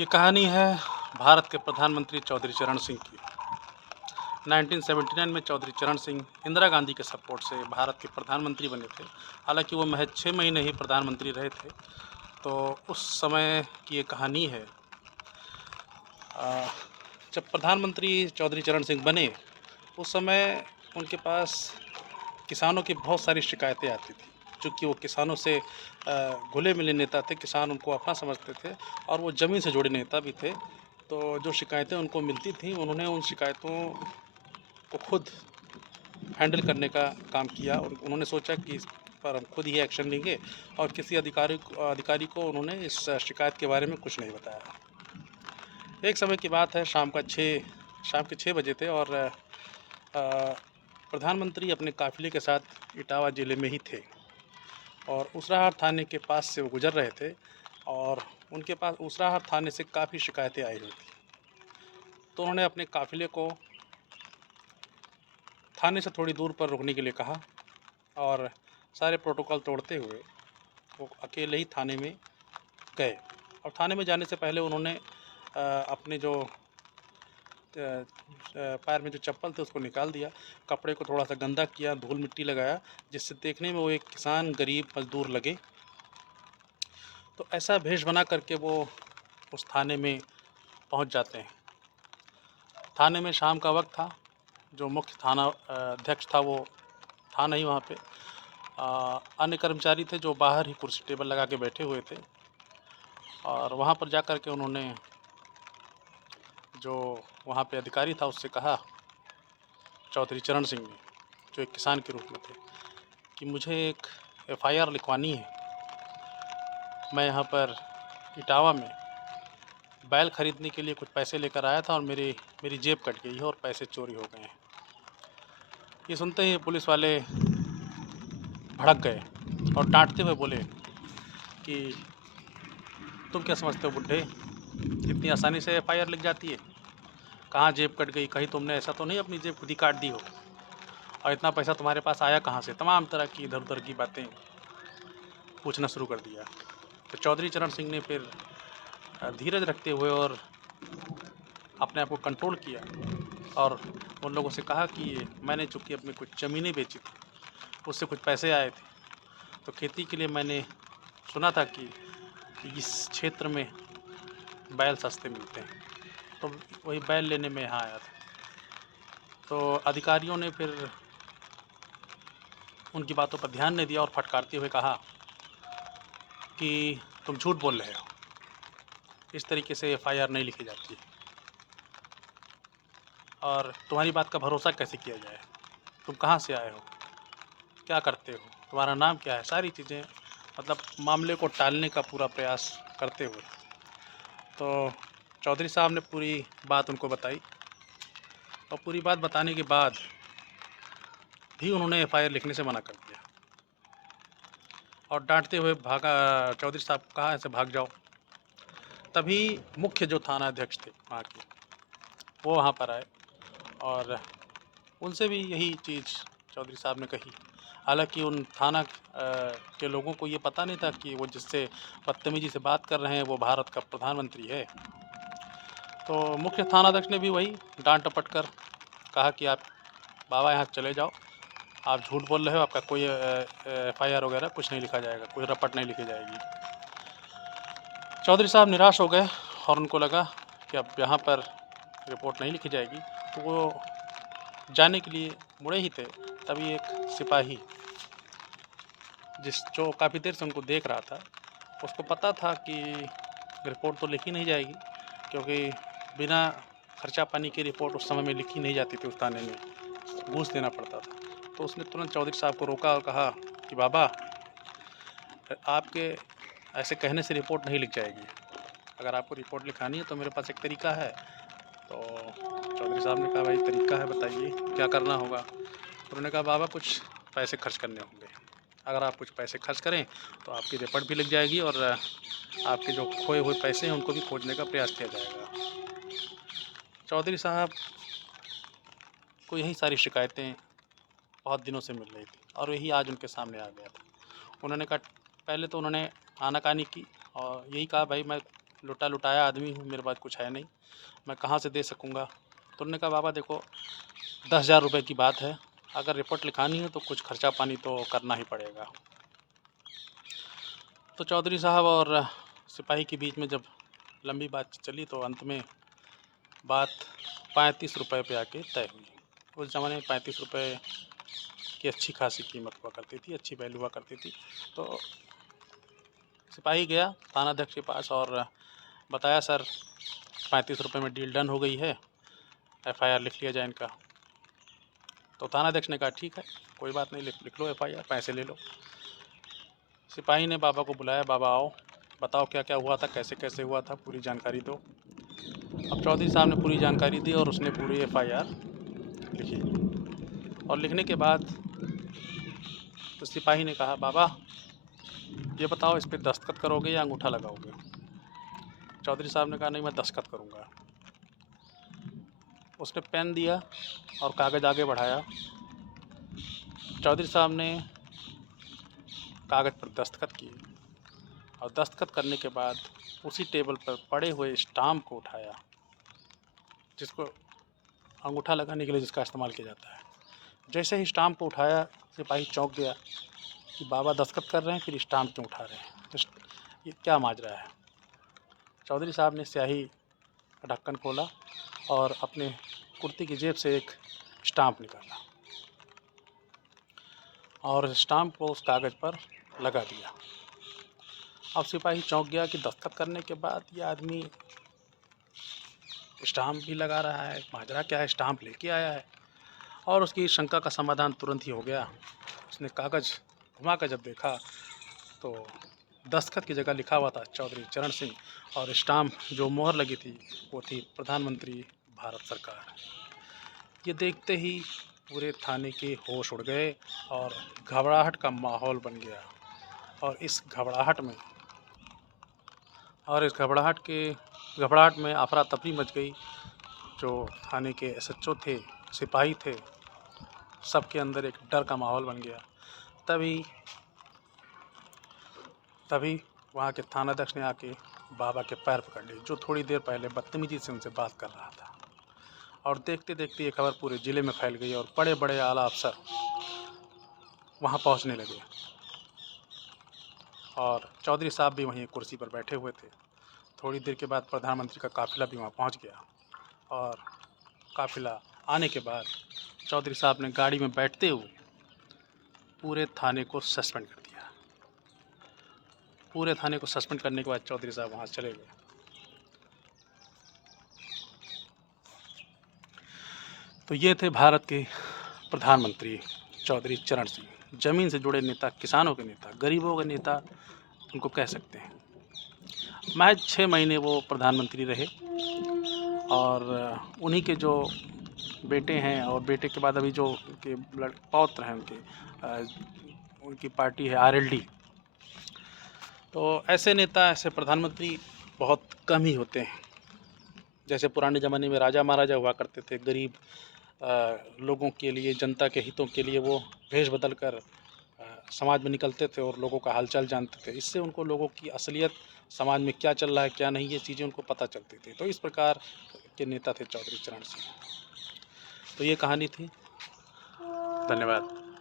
ये कहानी है भारत के प्रधानमंत्री चौधरी चरण सिंह की। 1979 में चौधरी चरण सिंह इंदिरा गांधी के सपोर्ट से भारत के प्रधानमंत्री बने थे। हालांकि वो महज 6 महीने ही प्रधानमंत्री रहे थे। तो उस समय की ये कहानी है। जब प्रधानमंत्री चौधरी चरण सिंह बने उस समय उनके पास किसानों की बहुत सारी शिकायतें आती थी। चूँकि वो किसानों से घुले मिले नेता थे, किसान उनको अपना समझते थे और वो ज़मीन से जुड़े नेता भी थे। तो जो शिकायतें उनको मिलती थी, उन्होंने उन शिकायतों को खुद हैंडल करने का काम किया और उन्होंने सोचा कि इस पर हम खुद ही एक्शन लेंगे और किसी अधिकारी को उन्होंने इस शिकायत के बारे में कुछ नहीं बताया। एक समय की बात है, शाम के 6 बजे थे और प्रधानमंत्री अपने काफ़िले के साथ इटावा ज़िले में ही थे और उसराहार थाने के पास से वो गुज़र रहे थे और उनके पास उसराहार थाने से काफ़ी शिकायतें आई हुई थी। तो उन्होंने अपने काफ़िले को थाने से थोड़ी दूर पर रुकने के लिए कहा और सारे प्रोटोकॉल तोड़ते हुए वो अकेले ही थाने में गए। और थाने में जाने से पहले उन्होंने अपने जो पैर में जो चप्पल थे उसको निकाल दिया, कपड़े को थोड़ा सा गंदा किया, धूल मिट्टी लगाया, जिससे देखने में वो एक किसान, गरीब मजदूर लगे। तो ऐसा भेष बना करके वो उस थाने में पहुंच जाते हैं। थाने में शाम का वक्त था। जो मुख्य थाना अध्यक्ष था वो था नहीं वहाँ पे। अन्य कर्मचारी थे जो बाहर ही कुर्सी टेबल लगा के बैठे हुए थे और वहाँ पर जा कर के उन्होंने जो वहाँ पे अधिकारी था उससे कहा, चौधरी चरण सिंह ने, जो एक किसान के रूप में थे, कि मुझे एक एफआईआर लिखवानी है। मैं यहाँ पर इटावा में बैल ख़रीदने के लिए कुछ पैसे लेकर आया था और मेरी जेब कट गई है और पैसे चोरी हो गए हैं। ये सुनते ही पुलिस वाले भड़क गए और डांटते हुए बोले कि तुम क्या समझते हो बुड्ढे, इतनी आसानी से एफआईआर लिख जाती है? कहाँ जेब कट गई, कहीं तुमने ऐसा तो नहीं अपनी जेब खुद ही काट दी हो? और इतना पैसा तुम्हारे पास आया कहाँ से? तमाम तरह की इधर उधर की बातें पूछना शुरू कर दिया। तो चौधरी चरण सिंह ने फिर धीरज रखते हुए और अपने आप को कंट्रोल किया और उन लोगों से कहा कि मैंने चूँकि अपनी कुछ ज़मीनें बेची थी, उससे कुछ पैसे आए थे, तो खेती के लिए मैंने सुना था कि इस क्षेत्र में बैल सस्ते मिलते हैं, तो वही बैल लेने में यहाँ आया था। तो अधिकारियों ने फिर उनकी बातों पर ध्यान नहीं दिया और फटकारते हुए कहा कि तुम झूठ बोल रहे हो, इस तरीके से एफआईआर नहीं लिखी जाती है और तुम्हारी बात का भरोसा कैसे किया जाए? तुम कहाँ से आए हो, क्या करते हो, तुम्हारा नाम क्या है? सारी चीज़ें, मतलब मामले को टालने का पूरा प्रयास करते हुए। तो चौधरी साहब ने पूरी बात उनको बताई और पूरी बात बताने के बाद भी उन्होंने एफआईआर लिखने से मना कर दिया और डांटते हुए चौधरी साहब को कहा, ऐसे भाग जाओ। तभी मुख्य जो थाना अध्यक्ष थे वहाँ के, वो वहाँ पर आए और उनसे भी यही चीज़ चौधरी साहब ने कही। हालांकि उन थाना के लोगों को ये पता नहीं था कि वो जिससे बदतमीजी से बात कर रहे हैं वो भारत का प्रधानमंत्री है। तो मुख्य थानाध्यक्ष ने भी वही डांट डपट कर कहा कि आप बाबा यहाँ चले जाओ, आप झूठ बोल रहे हो, आपका कोई एफआईआर वगैरह कुछ नहीं लिखा जाएगा, कोई रपट नहीं लिखी जाएगी। चौधरी साहब निराश हो गए और उनको लगा कि अब यहाँ पर रिपोर्ट नहीं लिखी जाएगी। तो वो जाने के लिए मुड़े ही थे, तभी एक सिपाही जो काफ़ी देर से उनको देख रहा था, उसको पता था कि रिपोर्ट तो लिखी नहीं जाएगी, क्योंकि बिना खर्चा पानी की रिपोर्ट उस समय में लिखी नहीं जाती थी, उस थाने में घूस देना पड़ता था। तो उसने तुरंत चौधरी साहब को रोका और कहा कि बाबा, आपके ऐसे कहने से रिपोर्ट नहीं लिख जाएगी, अगर आपको रिपोर्ट लिखानी है तो मेरे पास एक तरीका है। तो चौधरी साहब ने कहा, भाई तरीका है, बताइए क्या करना होगा? उन्होंने कहा, बाबा कुछ पैसे खर्च करने होंगे, अगर आप कुछ पैसे खर्च करें तो आपकी रिपोर्ट भी लिख जाएगी और आपके जो खोए हुए पैसे हैं उनको भी खोजने का प्रयास किया जाएगा। चौधरी साहब को यही सारी शिकायतें बहुत दिनों से मिल रही थी और यही आज उनके सामने आ गया था। उन्होंने कहा, पहले तो उन्होंने आनाकानी की और यही कहा, भाई मैं लुटा लुटाया आदमी हूँ, मेरे पास कुछ है नहीं, मैं कहाँ से दे सकूँगा। तो उन्होंने कहा बाबा देखो 10,000 रुपये की बात है, अगर रिपोर्ट लिखानी है तो कुछ खर्चा पानी तो करना ही पड़ेगा। तो चौधरी साहब और सिपाही के बीच में जब लंबी बात चली तो अंत में बात 35 रुपये पे आके तय हुई। उस ज़माने में 35 रुपये की अच्छी खासी कीमत हुआ करती थी, अच्छी वैल्यू हुआ करती थी। तो सिपाही गया थानाध्यक्ष के पास और बताया सर 35 रुपये में डील डन हो गई है, FIR लिख लिया जाए इनका। तो थानाध्यक्ष ने कहा ठीक है, कोई बात नहीं, लिख लो FIR, पैसे ले लो। सिपाही ने बाबा को बुलाया, बाबा आओ, बताओ क्या क्या हुआ था, कैसे कैसे हुआ था, पूरी जानकारी दो। अब चौधरी साहब ने पूरी जानकारी दी और उसने पूरी FIR लिखी। और लिखने के बाद तो सिपाही ने कहा बाबा ये बताओ इस पर दस्तखत करोगे या अंगूठा लगाओगे। चौधरी साहब ने कहा नहीं, मैं दस्तखत करूँगा। उसने पेन दिया और कागज़ आगे बढ़ाया। चौधरी साहब ने कागज़ पर दस्तखत किए और दस्तखत करने के बाद उसी टेबल पर पड़े हुए स्टाम्प को उठाया, जिसको अंगूठा लगाने के लिए जिसका इस्तेमाल किया जाता है। जैसे ही स्टाम्प को उठाया सिपाही चौंक गया कि बाबा दस्तखत कर रहे हैं फिर स्टाम्प क्यों उठा रहे हैं, तो ये क्या माजरा है। चौधरी साहब ने स्याही का ढक्कन खोला और अपने कुर्ती की जेब से एक स्टाम्प निकाला और स्टाम्प को उस कागज़ पर लगा दिया। अब सिपाही चौंक गया कि दस्तखत करने के बाद ये आदमी स्टाम्प भी लगा रहा है, माजरा क्या है, स्टाम्प लेके आया है। और उसकी शंका का समाधान तुरंत ही हो गया। उसने कागज़ घुमा कर जब देखा तो दस्तखत की जगह लिखा हुआ था चौधरी चरण सिंह और स्टाम्प जो मोहर लगी थी वो थी प्रधानमंत्री भारत सरकार। ये देखते ही पूरे थाने के होश उड़ गए और घबराहट का माहौल बन गया। और इस घबराहट में अफरा तफरी मच गई। जो थाने के SHO थे, सिपाही थे, सबके अंदर एक डर का माहौल बन गया। तभी वहाँ के थानाध्यक्ष ने आके बाबा के पैर पकड़ लिए, जो थोड़ी देर पहले बदतमीजी से उनसे बात कर रहा था। और देखते देखते ये खबर पूरे ज़िले में फैल गई और बड़े बड़े आला अफसर वहाँ पहुँचने लगे। और चौधरी साहब भी वहीं कुर्सी पर बैठे हुए थे। थोड़ी देर के बाद प्रधानमंत्री का काफ़िला भी वहाँ पहुँच गया और काफ़िला आने के बाद चौधरी साहब ने गाड़ी में बैठते हुए पूरे थाने को सस्पेंड कर दिया। पूरे थाने को सस्पेंड करने के बाद चौधरी साहब वहाँ चले गए। तो ये थे भारत के प्रधानमंत्री चौधरी चरण सिंह, ज़मीन से जुड़े नेता, किसानों के नेता, गरीबों के नेता उनको कह सकते हैं। महज 6 महीने वो प्रधानमंत्री रहे और उन्हीं के जो बेटे हैं और बेटे के बाद अभी जो उनके पौत्र हैं उनकी पार्टी है RLD। तो ऐसे नेता, ऐसे प्रधानमंत्री बहुत कम ही होते हैं। जैसे पुराने ज़माने में राजा महाराजा हुआ करते थे, गरीब लोगों के लिए, जनता के हितों के लिए वो भेष बदल कर समाज में निकलते थे और लोगों का हालचाल जानते थे। इससे उनको लोगों की असलियत, समाज में क्या चल रहा है क्या नहीं, ये चीज़ें उनको पता चलती थी। तो इस प्रकार के नेता थे चौधरी चरण सिंह। तो ये कहानी थी। धन्यवाद।